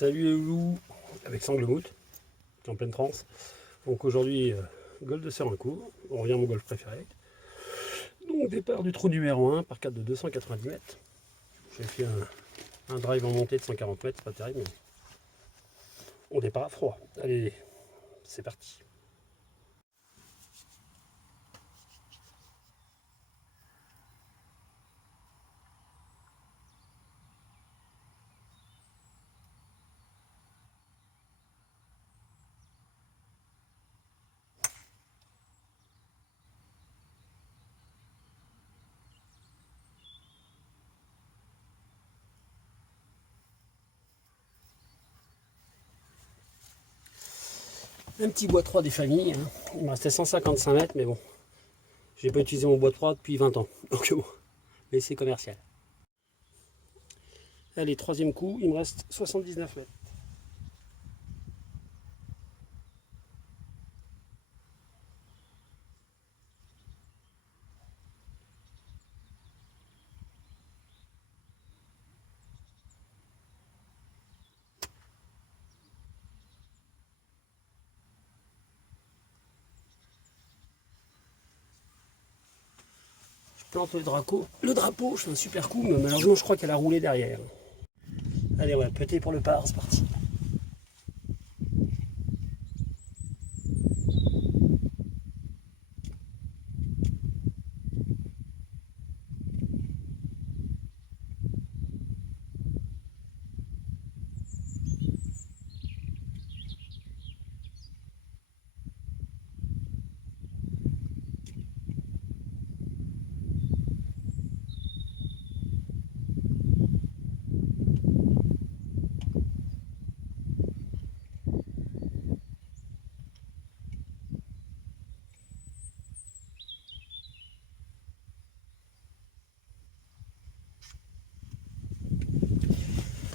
Salut les loups, avec Sanglemouth, qui est en pleine transe. Donc aujourd'hui, golf de Serencourt, on revient à mon golf préféré. Donc départ du trou numéro 1 par 4 de 290 mètres. J'ai fait un drive en montée de 140 mètres, c'est pas terrible, mais on départ à froid. Allez, c'est parti. Un petit bois 3 des familles, hein. Il me restait 155 mètres, mais bon, j'ai pas utilisé mon bois 3 depuis 20 ans, donc bon, mais c'est commercial. Allez, troisième coup, il me reste 79 mètres. Plante le drapeau, je fais un super coup, mais malheureusement je crois qu'elle a roulé derrière. Allez, ouais, peut-être pour le par, c'est parti.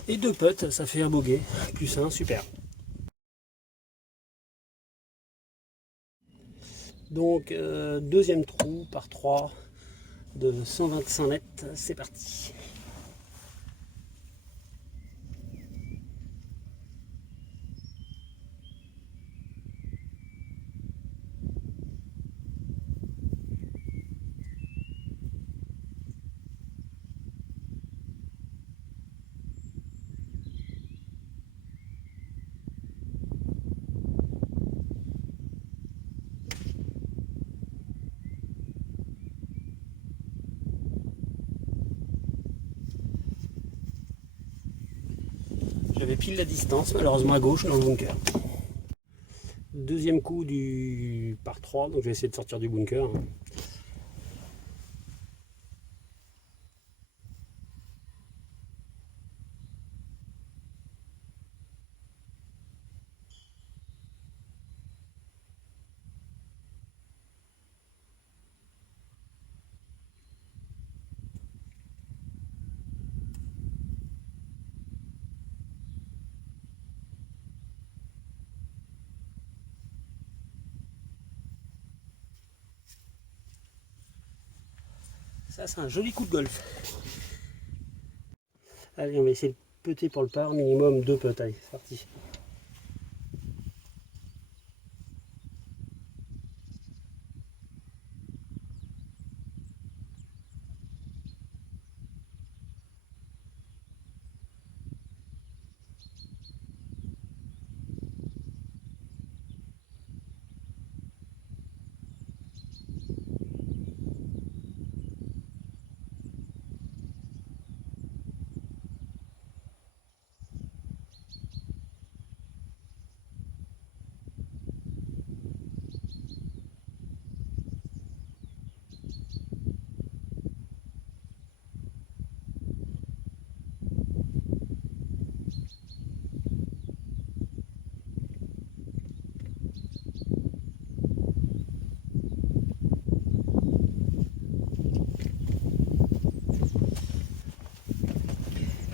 Et deux putts, ça fait un bogey, plus un, super. Donc deuxième trou par 3 de 125 mètres, c'est parti. J'avais pile la distance, malheureusement à gauche dans le bunker. Deuxième coup du par 3, donc je vais essayer de sortir du bunker. Ça c'est un joli coup de golf. Allez, on va essayer de putter pour le par, minimum 2 putts, allez, c'est parti.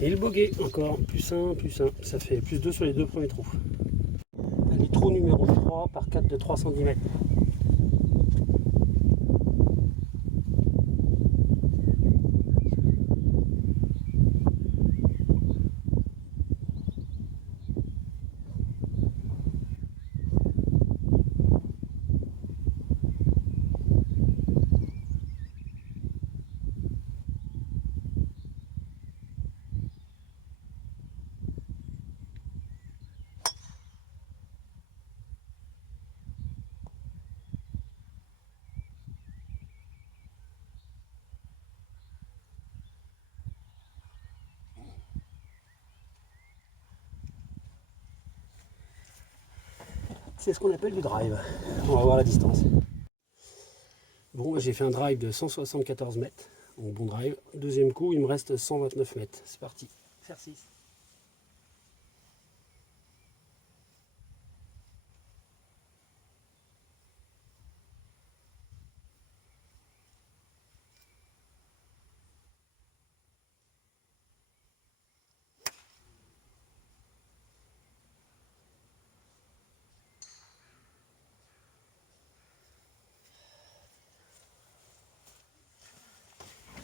Et le bogey, encore, plus 1, ça fait plus 2 sur les deux premiers trous. Allez, trou numéro 3 par 4 de 310 mètres. C'est ce qu'on appelle du drive. On va voir la distance. Bon, j'ai fait un drive de 174 mètres. Donc bon drive. Deuxième coup, il me reste 129 mètres. C'est parti. Faire 6.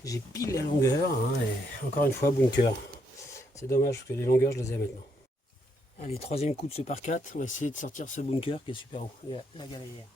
J'ai pile la longueur, hein, et encore une fois, bunker. C'est dommage parce que les longueurs, je les ai maintenant. Allez, troisième coup de ce par 4. On va essayer de sortir ce bunker qui est super haut. La galère.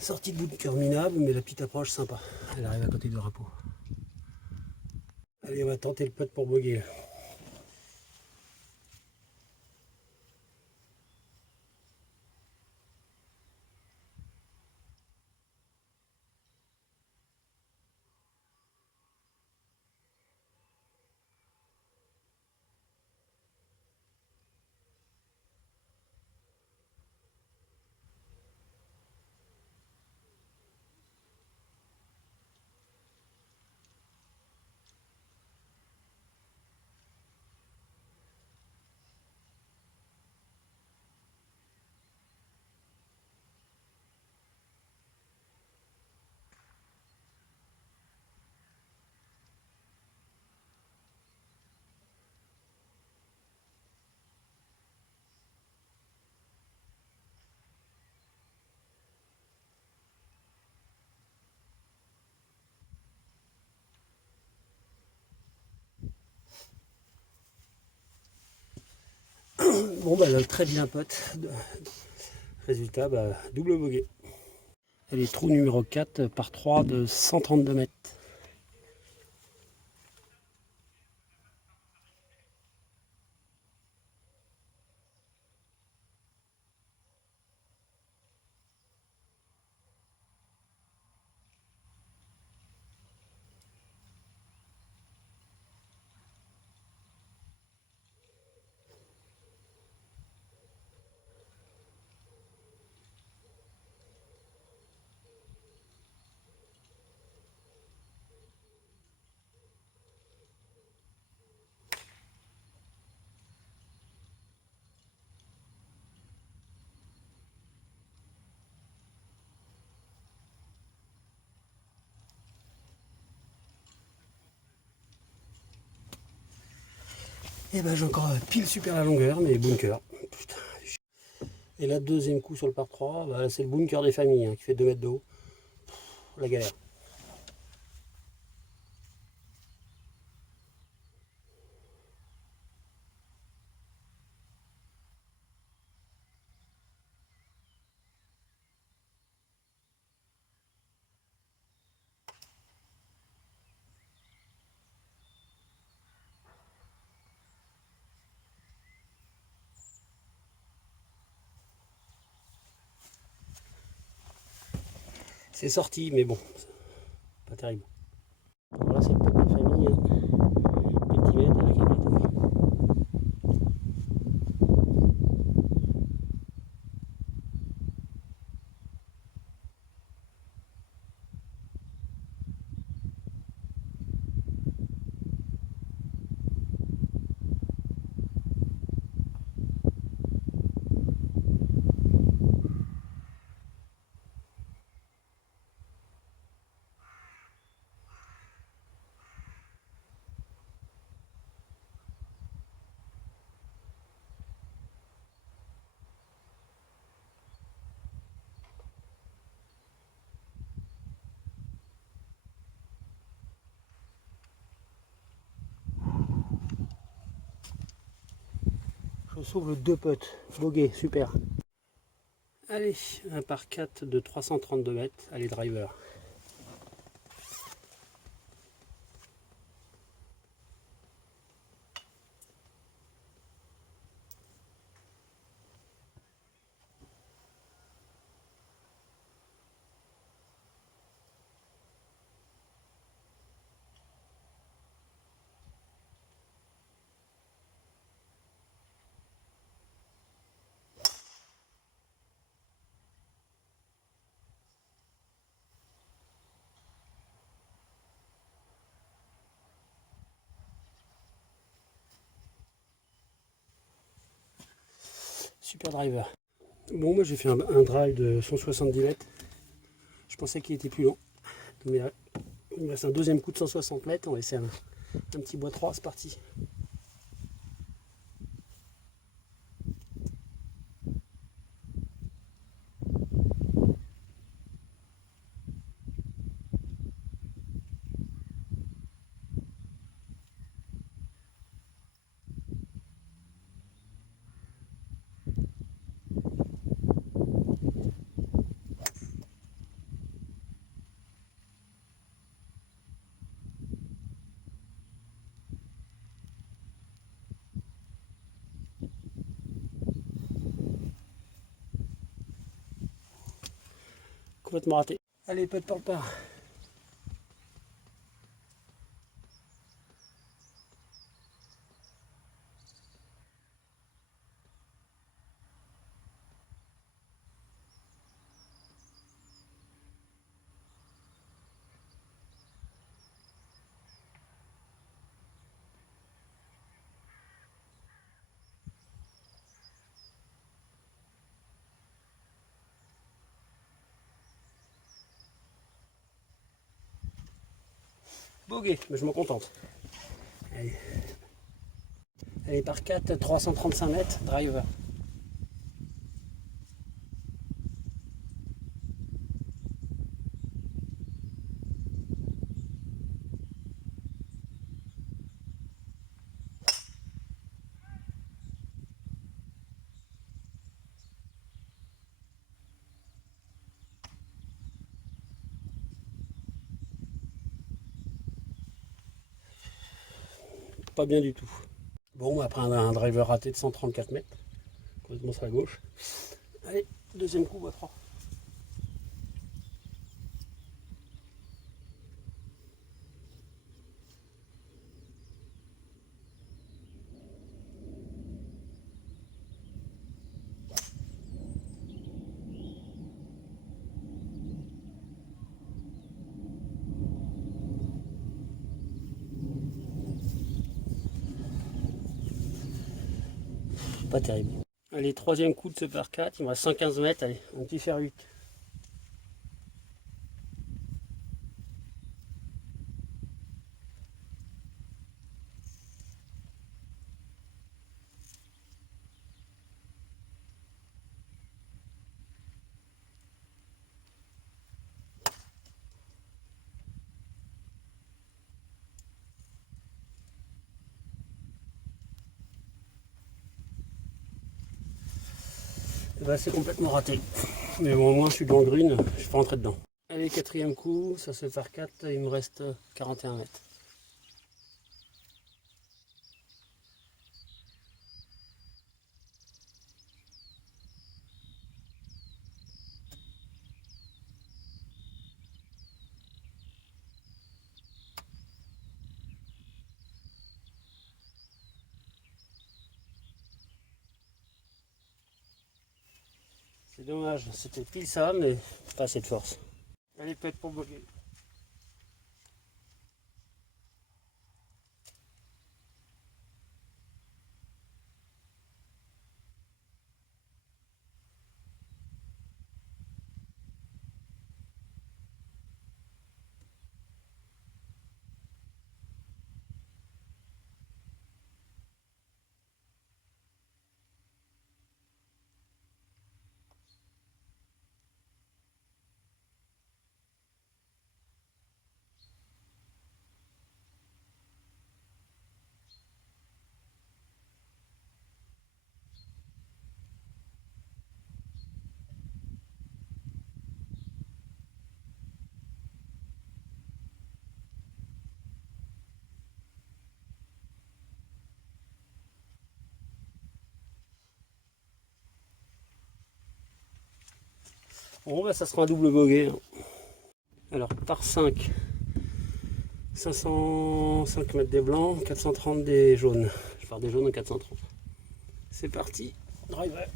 Sortie de bunker minable, mais la petite approche sympa. Elle arrive à côté du drapeau. Allez, on va tenter le putt pour bogey. Bon, bah, le très bien putt. Résultat, bah, double bogey. Allez, trou numéro 4 par 3 de 132 mètres. Et ben j'ai encore pile super la longueur, mais bunker. Putain. Et là, deuxième coup sur le par 3, bah, c'est le bunker des familles hein, qui fait 2 mètres de haut. La galère. C'est sorti, mais bon, pas terrible. Donc voilà, c'est le pot des familles. Petit mètre avec un bateau. Je sauve le 2 putts. Bogey, super. Allez, un par 4 de 332 mètres. Allez, driver. Super driver. Bon, moi j'ai fait un drive de 170 mètres. Je pensais qu'il était plus long. Mais il me reste un deuxième coup de 160 mètres. On va essayer un petit bois 3. C'est parti. Complètement raté. Allez, putt par le par. Bogey, mais je m'en contente. Allez. Allez, par 4, 335 mètres, driver. Pas bien du tout. Bon, après un driver raté de 134 mètres, complètement sur la gauche. Allez, deuxième coup, bois 3. Pas terrible. Allez, troisième coup de ce par 4, il me reste 115 mètres, allez, un petit fer 8. Bah, c'est complètement raté. Mais bon, au moins je suis dans le green, je peux rentrer dedans. Allez, quatrième coup, ça se fait par 4, il me reste 41 mètres. C'est dommage, c'était pile ça, mais pas assez de force. Allez, peut-être pour bogey. Bon, bah, ça sera un double bogey. Hein. Alors, par 5, 505 mètres des blancs, 430 des jaunes. Je pars des jaunes en 430. C'est parti. Driver.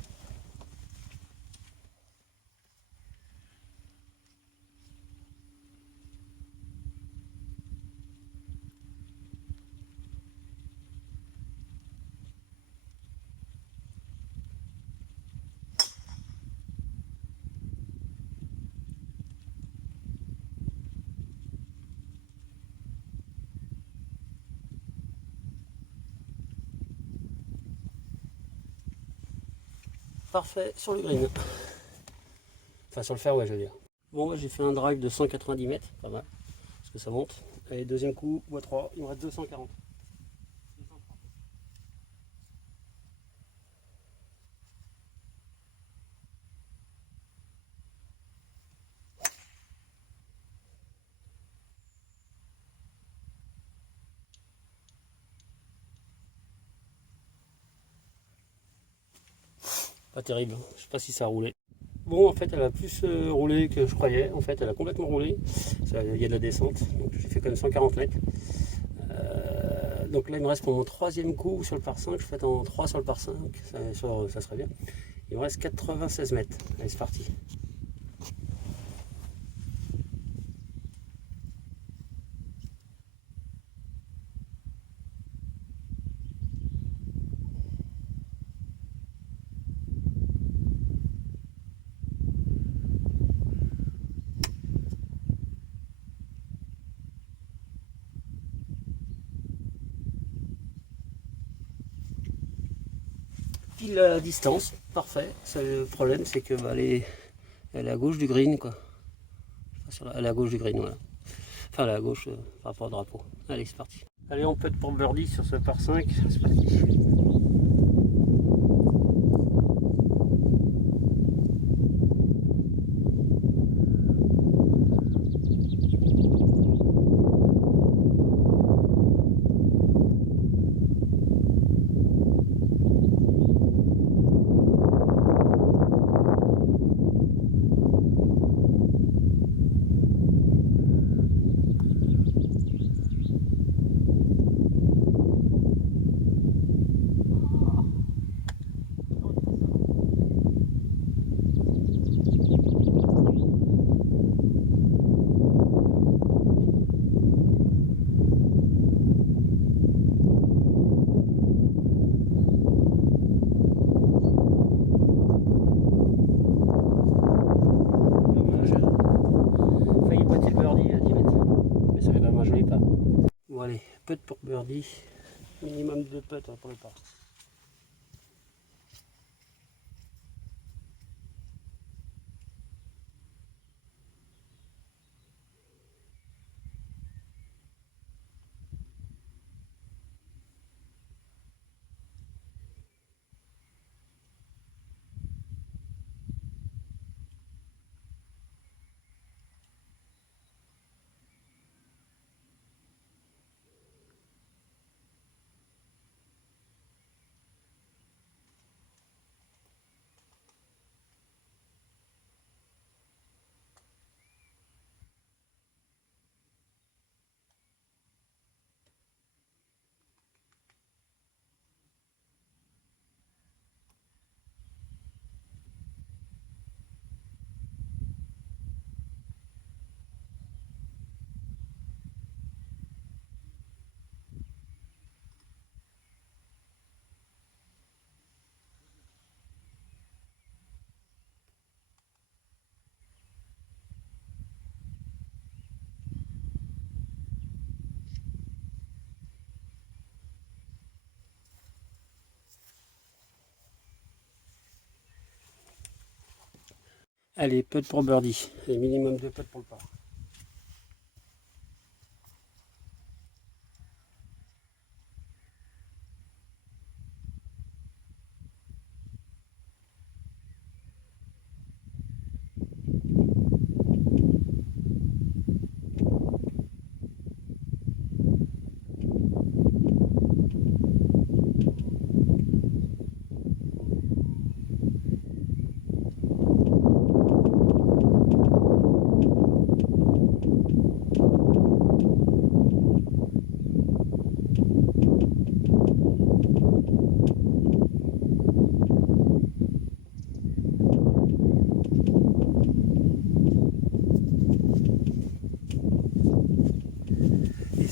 Parfait sur le green. Enfin sur le fairway je veux dire. Bon bah, j'ai fait un drive de 190 mètres, pas mal, parce que ça monte. Allez, deuxième coup, bois 3, il me reste 240. Pas terrible, je sais pas si ça a roulé. Bon, en fait, elle a plus roulé que je croyais. En fait, elle a complètement roulé. Il y a de la descente, donc j'ai fait quand même 140 mètres. Donc là, il me reste pour mon troisième coup sur le par 5. Je fais en 3 sur le par 5, ça serait bien. Il me reste 96 mètres. Allez, c'est parti. Pile la distance, parfait. Le problème, c'est que bah, elle est à gauche du green, quoi. Elle est à gauche du green, voilà. Enfin, elle est à gauche par rapport au drapeau. Allez, c'est parti. Allez, on peut être pour birdie sur ce par 5. C'est parti. Bon allez, putt pour birdie, minimum de putt pour le par. Allez, putt pour birdie, et minimum de putt pour le par.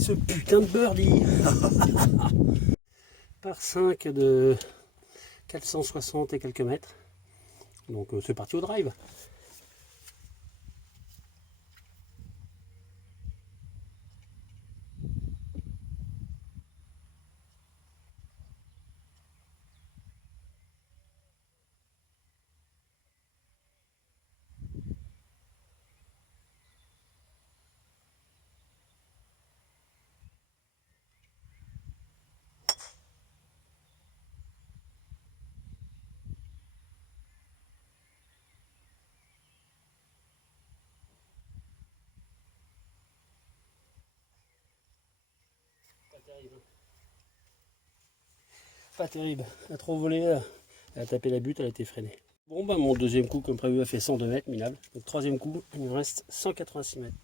ce putain de birdie. Par 5 de 460 et quelques mètres. Donc c'est parti au drive. Pas terrible. Elle a trop volé, elle a tapé la butte, elle a été freinée. Bon bah mon deuxième coup comme prévu a fait 102 mètres minable. Donc troisième coup, il me reste 186 mètres.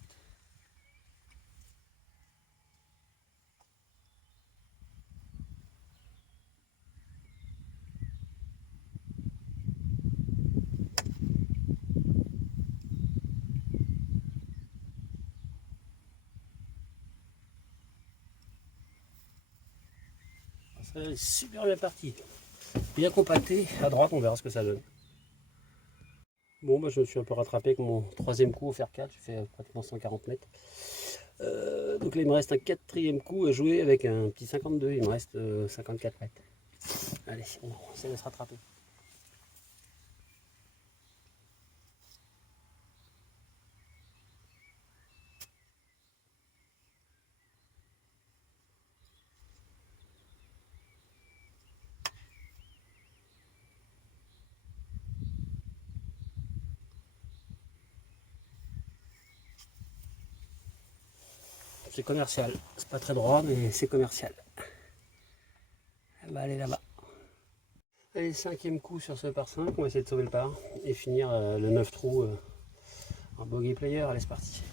Ça est super bien parti. Bien compacté. À droite, on verra ce que ça donne. Bon, bah, je me suis un peu rattrapé avec mon troisième coup au fer 4. J'ai fait pratiquement 140 mètres. Donc là, il me reste un quatrième coup à jouer avec un petit 52. Il me reste 54 mètres. Allez, on essaie de se rattraper. C'est commercial. C'est pas très droit, mais c'est commercial. Elle va aller là-bas. Allez, cinquième coup sur ce par 5. On va essayer de sauver le par et finir le 9 trous en bogey player. Allez, c'est parti.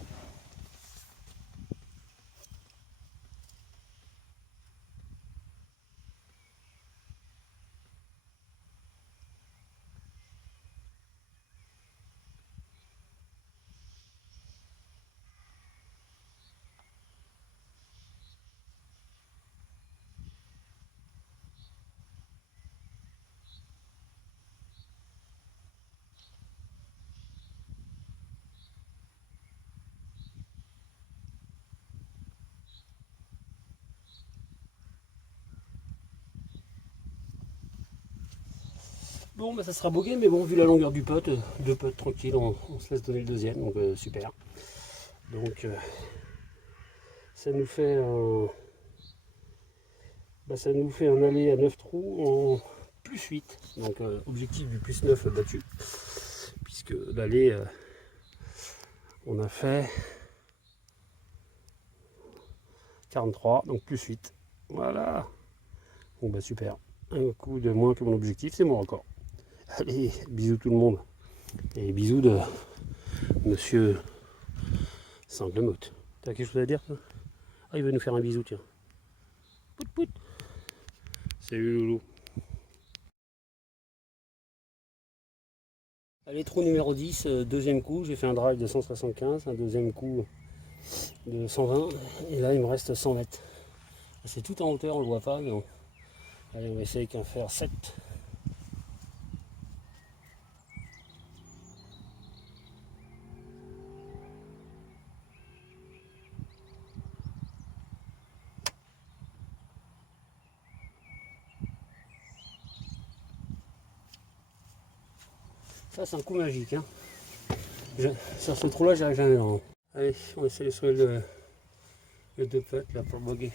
Bon, bah, ça sera bogey, mais bon, vu la longueur du putt, deux putts tranquilles, on se laisse donner le deuxième, donc super. Donc, ça nous fait ça nous fait un aller à 9 trous en plus 8. Donc, objectif du plus 9 battu. Puisque l'aller, on a fait 43, donc plus 8. Voilà. Bon, bah super. Un coup de moins que mon objectif, c'est mon record. Allez, bisous tout le monde. Et bisous de monsieur Sanglemout. T'as quelque chose à dire, toi? Ah, il veut nous faire un bisou, tiens. Pout pout. Salut loulou. Allez, trou numéro 10, deuxième coup, j'ai fait un drive de 175, un deuxième coup de 120, et là il me reste 100 mètres. C'est tout en hauteur, on le voit pas, mais allez, on va essayer qu'un faire 7. Ça c'est un coup magique, hein. Sur ce trou là j'arrive jamais là. Allez, on essaie de sauver le deux putts là pour le bogey.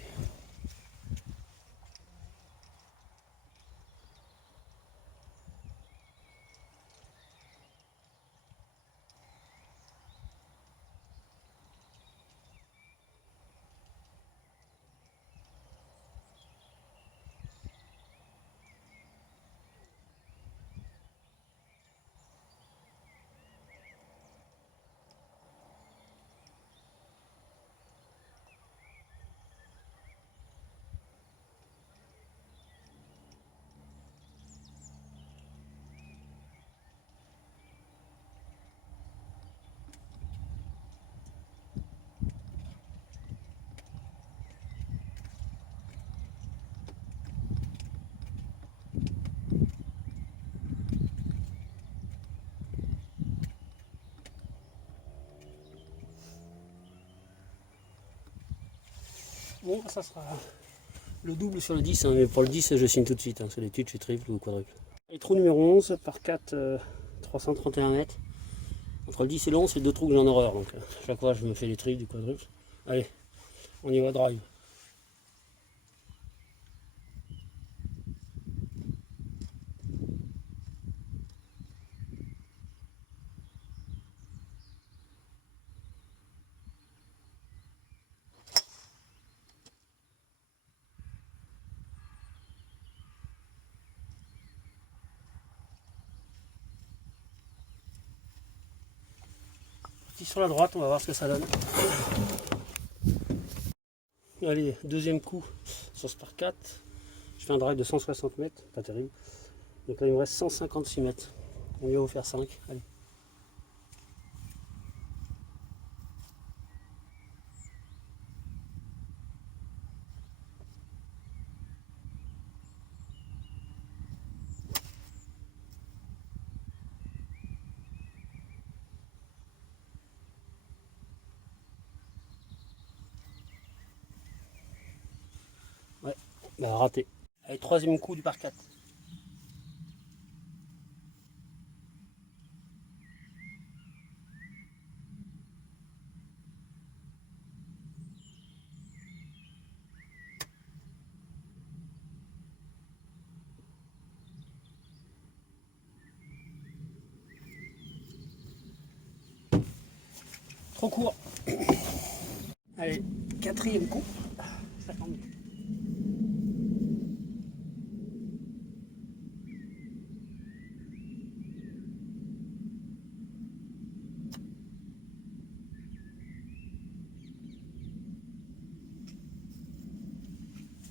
Bon, ça sera le double sur le 10, hein, mais pour le 10, je signe tout de suite. Hein, sur l'étude, je suis triple ou quadruple. Et trou numéro 11 par 4, 331 mètres. Entre le 10 et le 11, c'est deux trous que j'en ai horreur. Donc, à chaque fois, je me fais les triples, du quadruple. Allez, on y va, drive. Parti sur la droite, on va voir ce que ça donne. Allez, deuxième coup sur ce par 4. Je fais un drive de 160 mètres, pas terrible. Donc là, il me reste 156 mètres. On y va vous faire 5. Allez. Ouais, bah, raté. Allez, troisième coup du par 4. Trop court. Allez, quatrième coup. Ça tombe.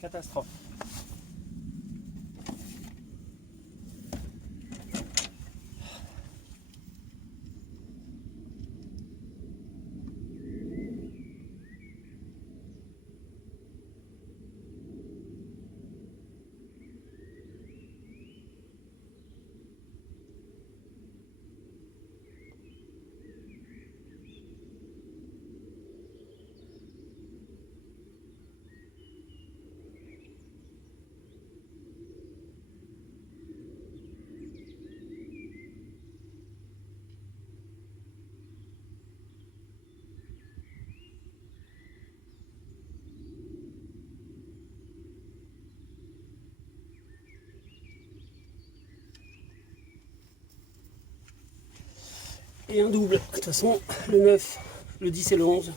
Catastrophe. Et un double. De toute façon, le 9, le 10 et le 11,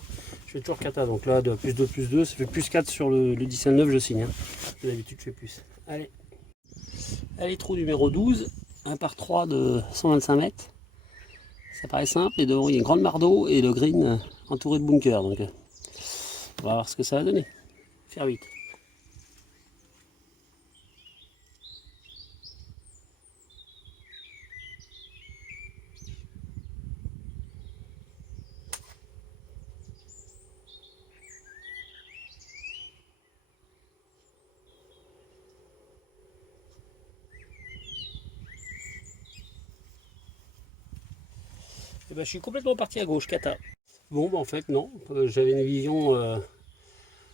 je fais toujours kata. Donc là, de plus 2, ça fait plus 4 sur le 10 et le 9, je signe. Hein. D'habitude, je fais plus. Allez. Allez, trou numéro 12, 1 par 3 de 125 mètres. Ça paraît simple, et devant, il y a une grande mare d'eau et le green entouré de bunkers. Donc, on va voir ce que ça va donner. Faire 8. Et ben, je suis complètement parti à gauche, kata. Bon, bah, en fait, non. J'avais une vision.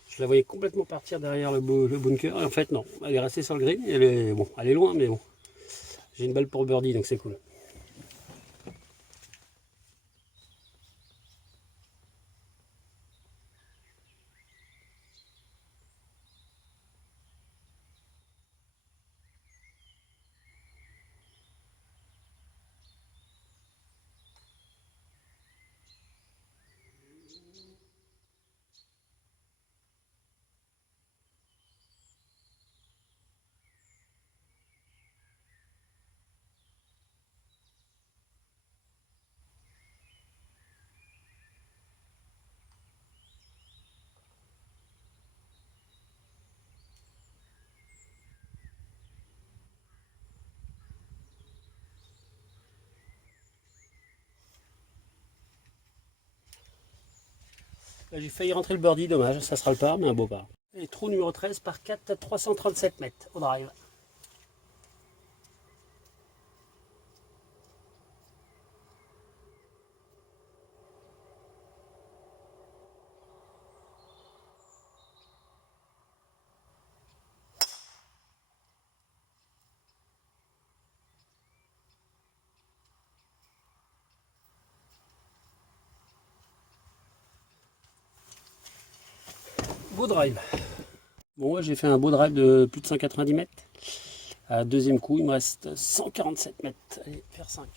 Je la voyais complètement partir derrière le bunker. Et en fait, non. Elle est restée sur le green. Elle est loin, mais bon. J'ai une balle pour birdie, donc c'est cool. Là, j'ai failli rentrer le birdie, dommage. Ça sera le par, mais un beau par. Et trou numéro 13 par 4, 337 mètres au drive. beau drive. Bon, moi j'ai fait un beau drive de plus de 190 mètres. À deuxième coup, il me reste 147 mètres. Allez, faire 5.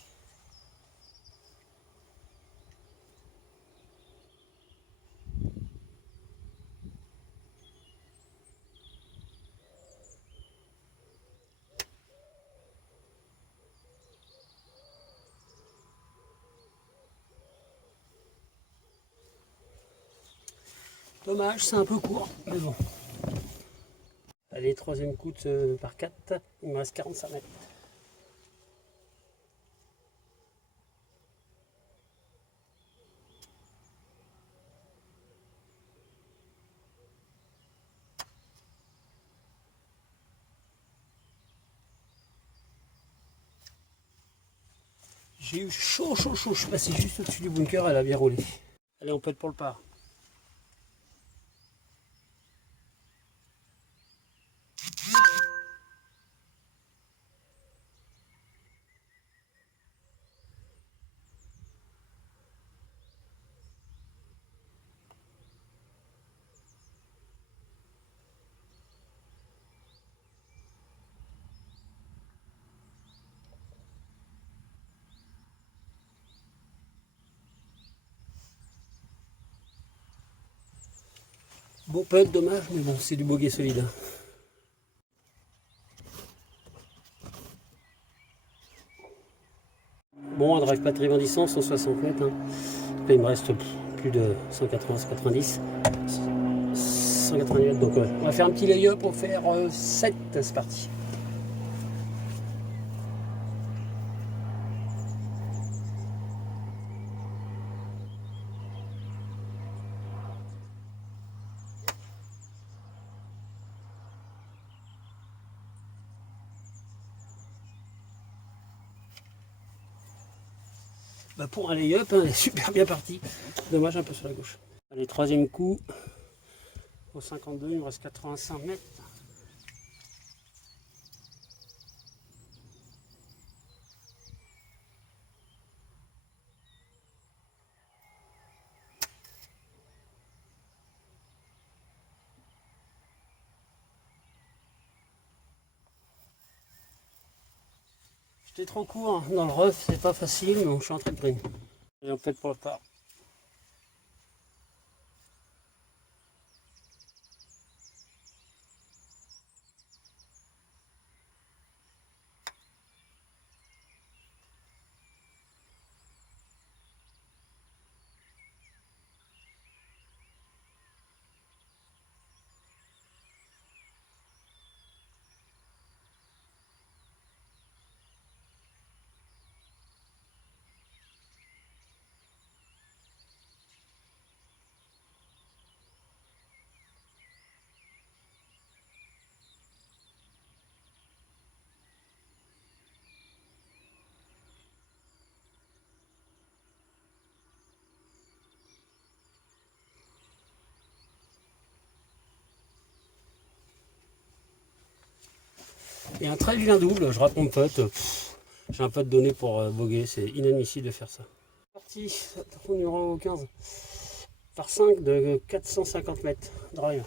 Dommage, c'est un peu court, mais bon. Allez, troisième coup par 4, il me reste 45 mètres. J'ai eu chaud, je suis passé juste au-dessus du bunker, elle a bien roulé. Allez, on pète pour le par. Bon putt, dommage, mais bon, c'est du bogey solide. Bon, un drive pas très grandissant, 160 mètres. Hein. Là, il me reste plus de 180, 190. 190 mètres, donc ouais. On va faire un petit lay-up pour faire 7, c'est parti. Bah pour un lay-up, hein, elle est super bien partie. Dommage un peu sur la gauche. Allez, troisième coup. Au 52, il me reste 85 mètres. J'étais trop court hein. Dans le rough, c'est pas facile, donc je suis en train de green. Et on fait pour le par. Et un très vilain double, je rate mon putt. J'ai un putt donné pour bogey, c'est inadmissible de faire ça. Parti, trou numéro 15. Par 5 de 450 mètres. Drive.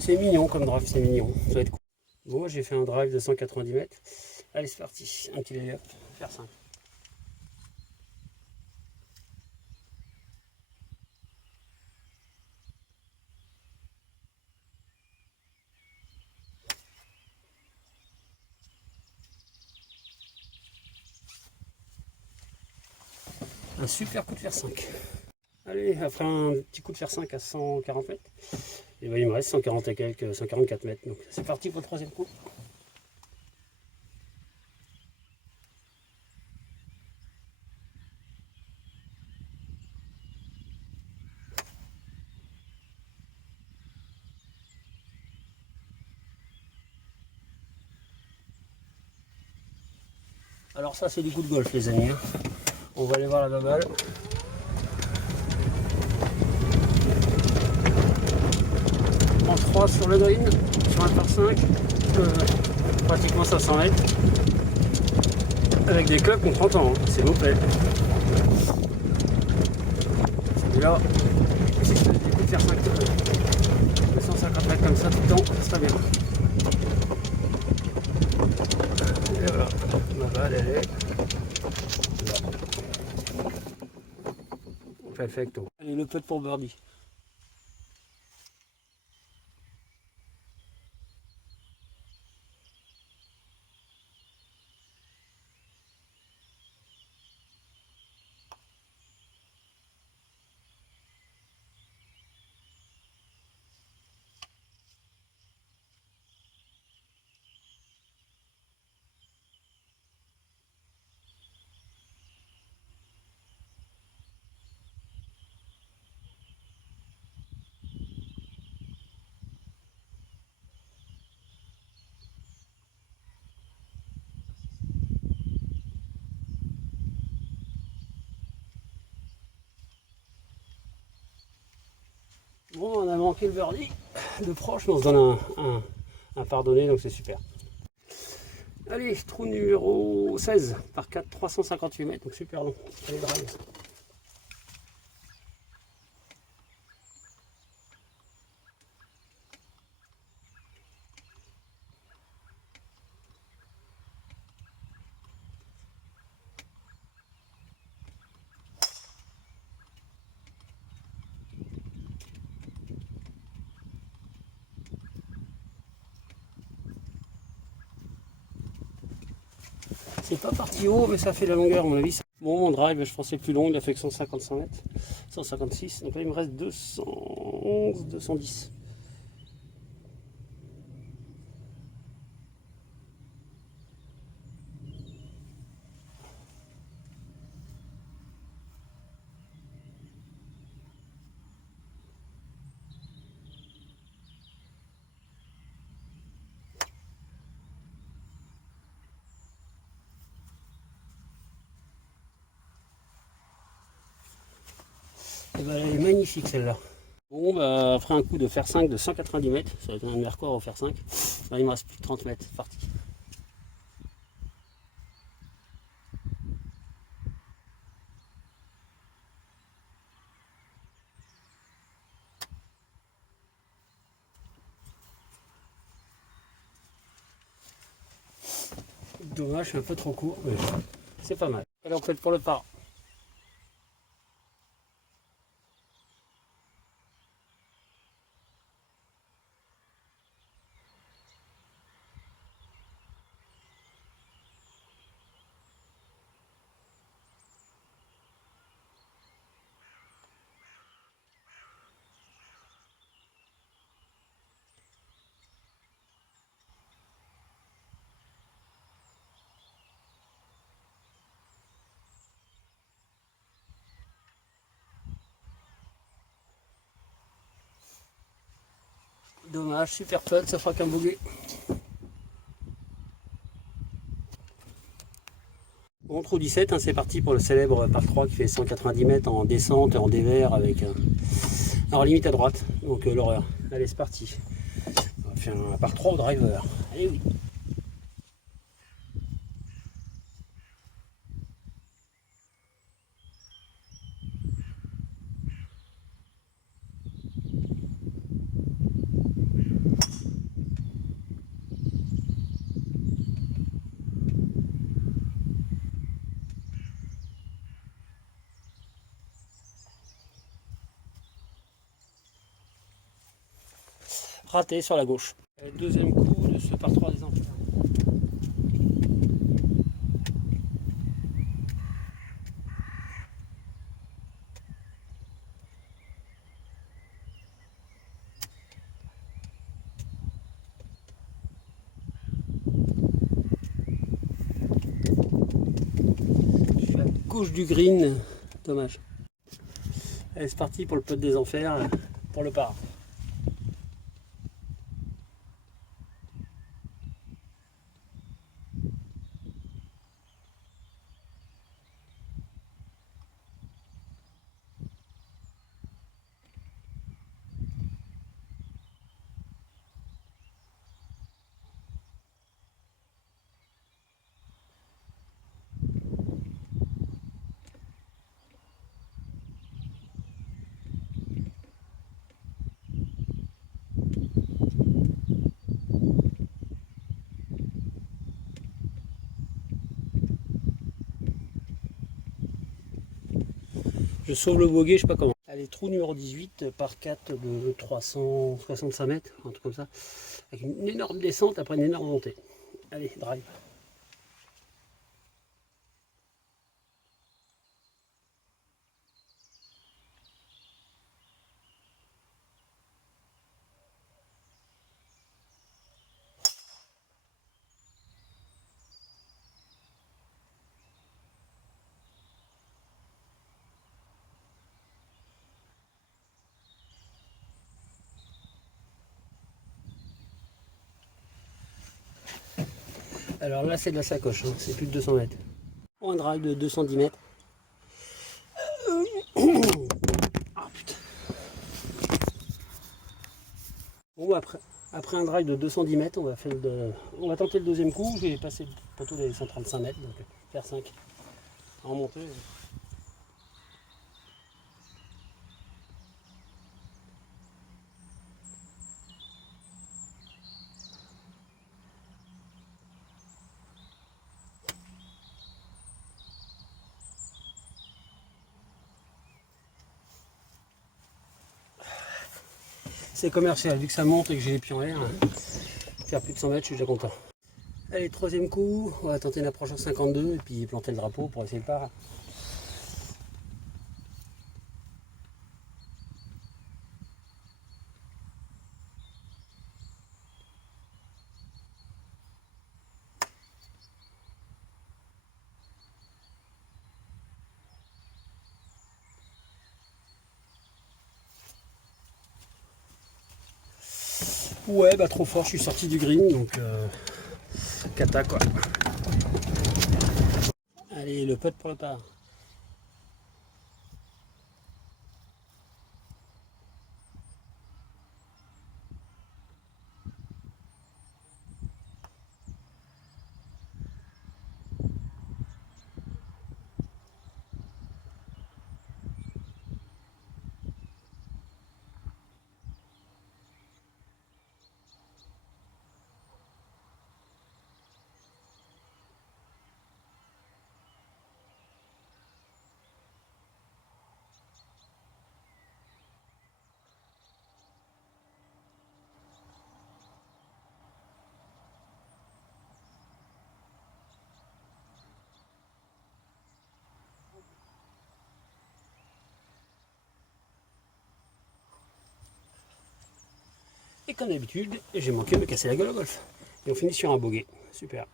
C'est mignon comme drive, c'est mignon. Ça va être cool. Bon, moi j'ai fait un drive de 190 mètres. Allez, c'est parti. Un petit lay-up, faire 5. Un super coup de fer 5. Allez, après un petit coup de fer 5 à 140 mètres, et ben, il me reste 140 et quelques, 144 mètres. Donc c'est parti pour le troisième coup. Alors ça c'est du coup de golf les amis. Hein. On va aller voir la baballe. En 3 sur le green, sur un par 5, pratiquement 500 mètres. Avec des clubs qu'on 30 ans, hein, s'il vous plaît. Celui-là, si je peux faire 250 mètres comme ça tout le temps, ça serait bien. Et voilà, ma balle elle est là. Perfecto. Allez, le putt pour birdie. Bon, on a manqué le birdie de proche, mais on se donne un pardonné, donc c'est super. Allez, trou numéro 16, par 4, 358 mètres, donc super long. Allez, drive. C'est pas parti haut, mais ça fait la longueur à mon avis. Bon, mon drive, je pensais plus long, il a fait que 155 mètres, 156. Donc là, il me reste 211, 210. Et ben, elle est magnifique celle-là. Bon, bah, après un coup de fer 5 de 190 mètres, ça va être un mercure au fer 5. Là, il me reste plus que 30 mètres, c'est parti. Dommage, je suis un peu trop court, mais c'est pas mal. Allez, on peut être pour le par. Dommage, super putt, ça fera qu'un bogey. Bon, trou 17, hein, c'est parti pour le célèbre par 3 qui fait 190 mètres en descente, en dévers avec alors limite à droite, donc l'horreur. Allez, c'est parti. On va faire un par 3 au driver. Allez, oui. Raté sur la gauche. Deuxième coup de ce par 3 des enfers. Je suis à gauche du green, dommage. Allez, c'est parti pour le putt des enfers, pour le par. Je sauve le bogey, je sais pas comment. Allez, trou numéro 18 par 4 de 365 mètres, un truc comme ça. Avec une énorme descente après une énorme montée. Allez, drive. Alors là, c'est de la sacoche, hein. C'est plus de 200 mètres. Pour un drive de 210 mètres. Ah, putain. Bon, après un drive de 210 mètres, on va tenter le deuxième coup. Je vais passer le poteau des 135 mètres, donc faire 5 en remonter. C'est commercial, vu que ça monte et que j'ai les pieds en l'air. Faire plus de 100 mètres, je suis déjà content. Allez, troisième coup, on va tenter une approche en 52 et puis planter le drapeau pour essayer le par. Ouais, bah trop fort, je suis sorti du green, donc cata quoi. Allez, le putt pour le par. Et comme d'habitude, j'ai manqué de me casser la gueule au golf. Et on finit sur un bogey. Super.